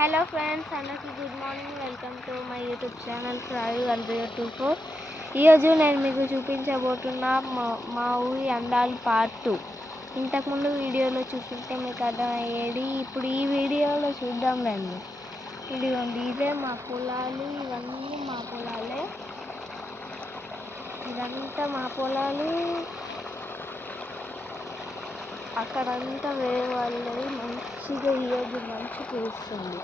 Hello friends, అందరికీ good morning. Welcome to my YouTube channel క్రాయు 1024. ఈరోజు నేను మీకు చూపించబోతున్నా మా ఊరి అందాలు పార్ట్ 2. ఇంతకుముందు వీడియోలో చూపింటే మీకు అర్థమయ్యేది. ఇప్పుడు ఈ వీడియోలో చూద్దాం రండి. ఇదిగోండి, ఇదే మా పొలాలు. ఇవన్నీ మా పొలాలే. ఇదంతా మా పొలాలు. అక్కడంతా వేరే వాళ్ళది. మంచిగా ఈరోజు మంచు కురుస్తుంది.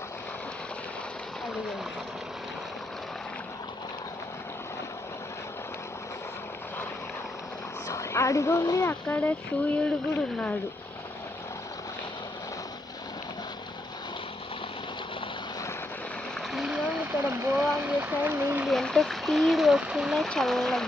అడిగోండి, అక్కడే సూర్యుడు కూడా ఉన్నాడు. ఇక్కడ బోర్ ఆన్ చేశారు. నీళ్ళు ఎంత స్పీడ్ వస్తున్నాయి, చల్లగా.